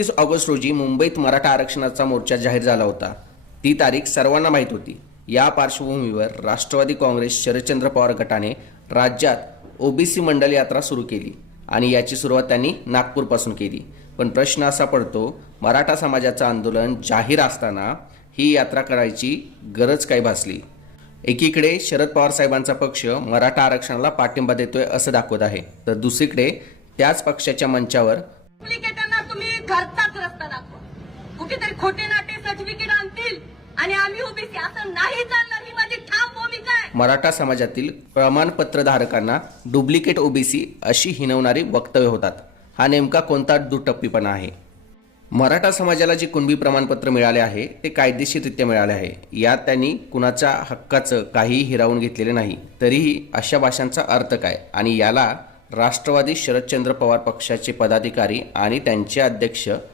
29 August रोजी मुंबईत मराठा आरक्षणाचा मोर्चा जाहीर झाला होता। ती तारीख सर्वांना माहीत होती। या पार्श्वभूमीवर राष्ट्रवादी काँग्रेस शरदचंद्र पवार गटाने राज्यात ओबीसी मंडल यात्रा सुरू केली आणि याची सुरुवात त्यांनी नागपूरपासून केली। पण प्रश्न असा पडतो, मराठा समाजाचं आंदोलन जाहीर असताना ही यात्रा करायची गरज काय भासली? एकीकडे शरद पवार साहेबांचा पक्ष मराठा आरक्षणाला पाठिंबा देतोय असं दाखवत आहे, तर दुसरीकडे त्याच पक्षाच्या मंचावर तुम्ही घरचाच रस्ता दाखवा, कुठेतरी खोटे नाटे सर्टिफिकेट आणतील आणि आम्ही ओबीसी असं नाही चालणार, ही माझी ठाम भूमिका आहे। मराठा समाजातील प्रमाणपत्र धारकांना डुप्लिकेट ओबीसी अशी हिणवणारी वक्तव्य होतात। हा नेमका कोणता दुटप्पीपणा आहे? मराठा समाजाला जे कुणबी प्रमाणपत्र मिळाले आहे ते कायदेशीररित्या मिळाले आहे। यात त्यांनी कुणाच्या हक्काचं काहीही हिरावून घेतलेले नाही। तरीही अशा भाषांचा अर्थ काय? आणि याला राष्ट्रवादी शरदचंद्र पवार पक्षाचे पदाधिकारी आणि त्यांचे अध्यक्ष